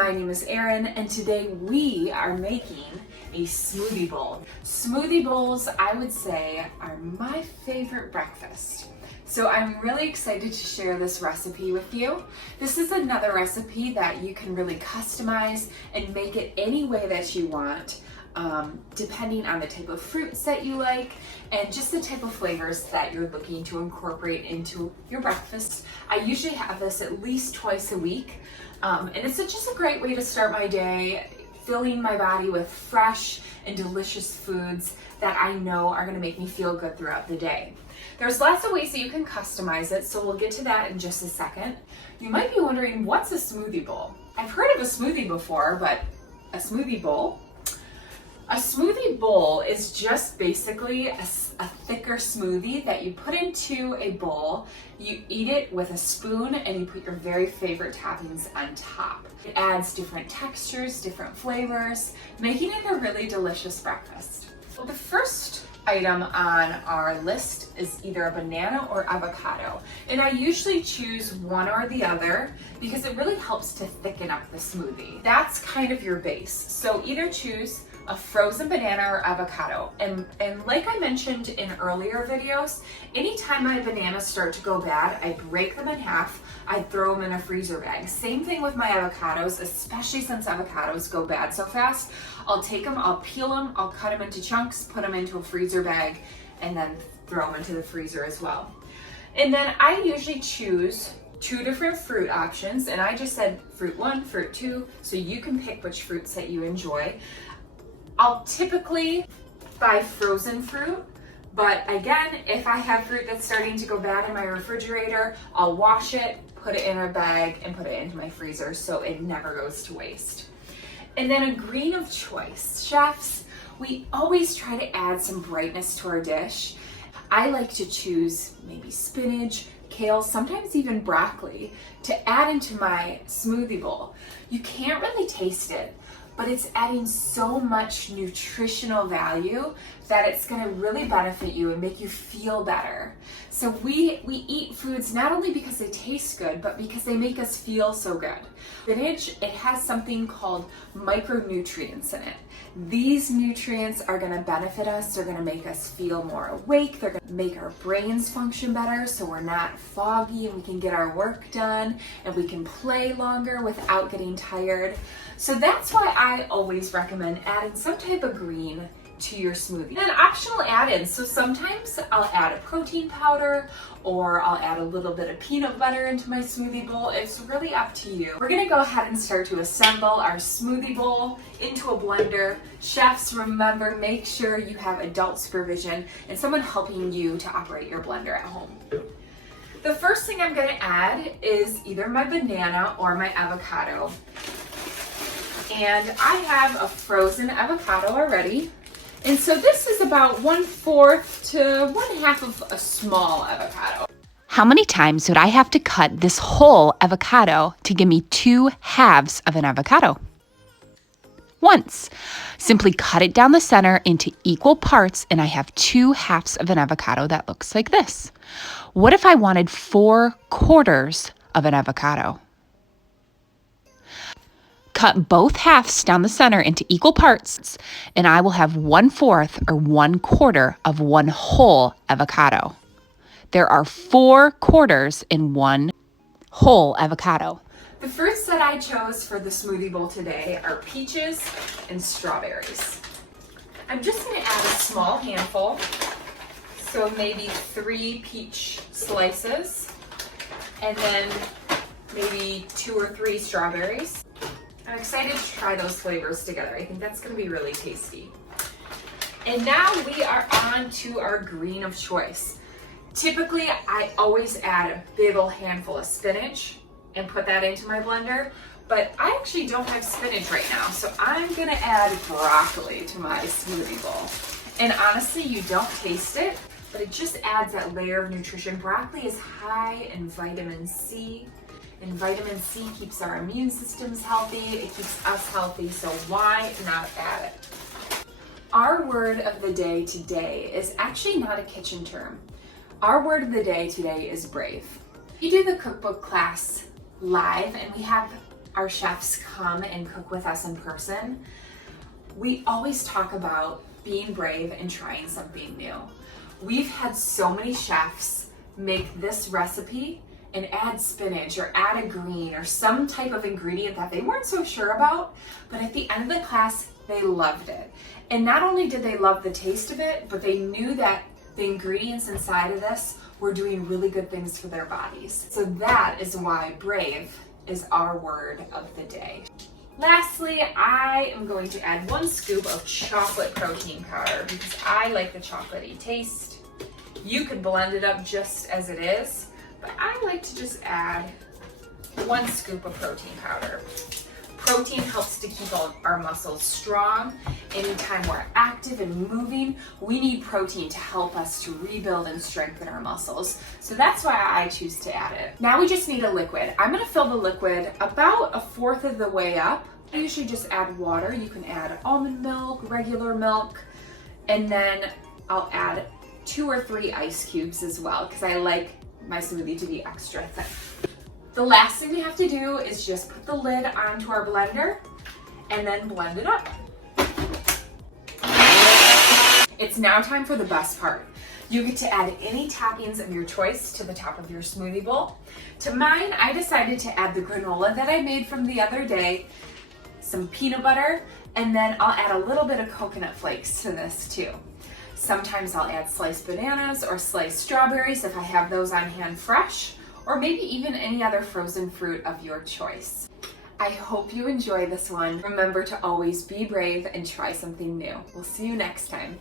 my name is Erin, and today we are making a smoothie bowl. Smoothie bowls, I would say, are my favorite breakfast. So I'm really excited to share this recipe with you. This is another recipe that you can really customize and make it any way that you want, depending on the type of fruits that you like and just the type of flavors that you're looking to incorporate into your breakfast. I usually have this at least twice a week, and it's just a great way to start my day, filling my body with fresh and delicious foods that I know are going to make me feel good throughout the day. There's lots of ways that you can customize it, so we'll get to that in just a second. You might be wondering, what's a smoothie bowl? I've heard of a smoothie before, but a smoothie bowl? A smoothie bowl is just basically a thicker smoothie that you put into a bowl. You eat it with a spoon and you put your very favorite toppings on top. It adds different textures, different flavors, making it a really delicious breakfast. Well, the first item on our list is either a banana or avocado. And I usually choose one or the other because it really helps to thicken up the smoothie. That's kind of your base. So either choose a frozen banana or avocado. And like I mentioned in earlier videos, anytime my bananas start to go bad, I break them in half. I throw them in a freezer bag. Same thing with my avocados, especially since avocados go bad so fast. I'll take them, I'll peel them, I'll cut them into chunks, put them into a freezer bag, and then throw them into the freezer as well. And then I usually choose two different fruit options, and I just said fruit one, fruit two, so you can pick which fruits that you enjoy. I'll typically buy frozen fruit, but again, if I have fruit that's starting to go bad in my refrigerator, I'll wash it, put it in a bag, and put it into my freezer so it never goes to waste. And then a green of choice. Chefs, we always try to add some brightness to our dish. I like to choose maybe spinach, kale, sometimes even broccoli to add into my smoothie bowl. You can't really taste it, but it's adding so much nutritional value that it's going to really benefit you and make you feel better. So we eat foods not only because they taste good, but because they make us feel so good. Spinach, it has something called micronutrients in it. These nutrients are going to benefit us. They're going to make us feel more awake. They're going to make our brains function better so we're not foggy and we can get our work done and we can play longer without getting tired. So that's why I always recommend adding some type of green to your smoothie. And optional add-ins. So sometimes I'll add a protein powder or I'll add a little bit of peanut butter into my smoothie bowl. It's really up to you. We're gonna go ahead and start to assemble our smoothie bowl into a blender. Chefs, remember, make sure you have adult supervision and someone helping you to operate your blender at home. The first thing I'm gonna add is either my banana or my avocado. And I have a frozen avocado already. And so this is about 1/4 to 1/2 of a small avocado. How many times would I have to cut this whole avocado to give me 2 halves of an avocado? Once. Simply cut it down the center into equal parts and I have 2 halves of an avocado that looks like this. What if I wanted 4/4 of an avocado? Cut both halves down the center into equal parts, and I will have 1/4 or 1/4 of one whole avocado. There are 4/4 in one whole avocado. The fruits that I chose for the smoothie bowl today are peaches and strawberries. I'm just going to add a small handful, so maybe 3 peach slices, and then maybe 2 or 3 strawberries. I'm excited to try those flavors together. I think that's going to be really tasty. And now we are on to our green of choice. Typically, I always add a big old handful of spinach and put that into my blender, but I actually don't have spinach right now, so I'm going to add broccoli to my smoothie bowl. And honestly, you don't taste it, but it just adds that layer of nutrition. Broccoli is high in vitamin C. And vitamin C keeps our immune systems healthy, it keeps us healthy, so why not add it? Our word of the day today is actually not a kitchen term. Our word of the day today is brave. We do the cookbook class live and we have our chefs come and cook with us in person, we always talk about being brave and trying something new. We've had so many chefs make this recipe and add spinach or add a green or some type of ingredient that they weren't so sure about, but at the end of the class, they loved it. And not only did they love the taste of it, but they knew that the ingredients inside of this were doing really good things for their bodies. So that is why brave is our word of the day. Lastly, I am going to add 1 scoop of chocolate protein powder because I like the chocolatey taste. You could blend it up just as it is, but I like to just add 1 scoop of protein powder. Protein helps to keep our muscles strong. Anytime we're active and moving, we need protein to help us to rebuild and strengthen our muscles. So that's why I choose to add it. Now we just need a liquid. I'm gonna fill the liquid about 1/4 of the way up. I usually just add water. You can add almond milk, regular milk, and then I'll add 2 or 3 ice cubes as well because I like my smoothie to be extra thick. The last thing we have to do is just put the lid onto our blender and then blend it up. It's now time for the best part. You get to add any toppings of your choice to the top of your smoothie bowl. To mine, I decided to add the granola that I made from the other day, some peanut butter, and then I'll add a little bit of coconut flakes to this too. Sometimes I'll add sliced bananas or sliced strawberries if I have those on hand fresh, or maybe even any other frozen fruit of your choice. I hope you enjoy this one. Remember to always be brave and try something new. We'll see you next time.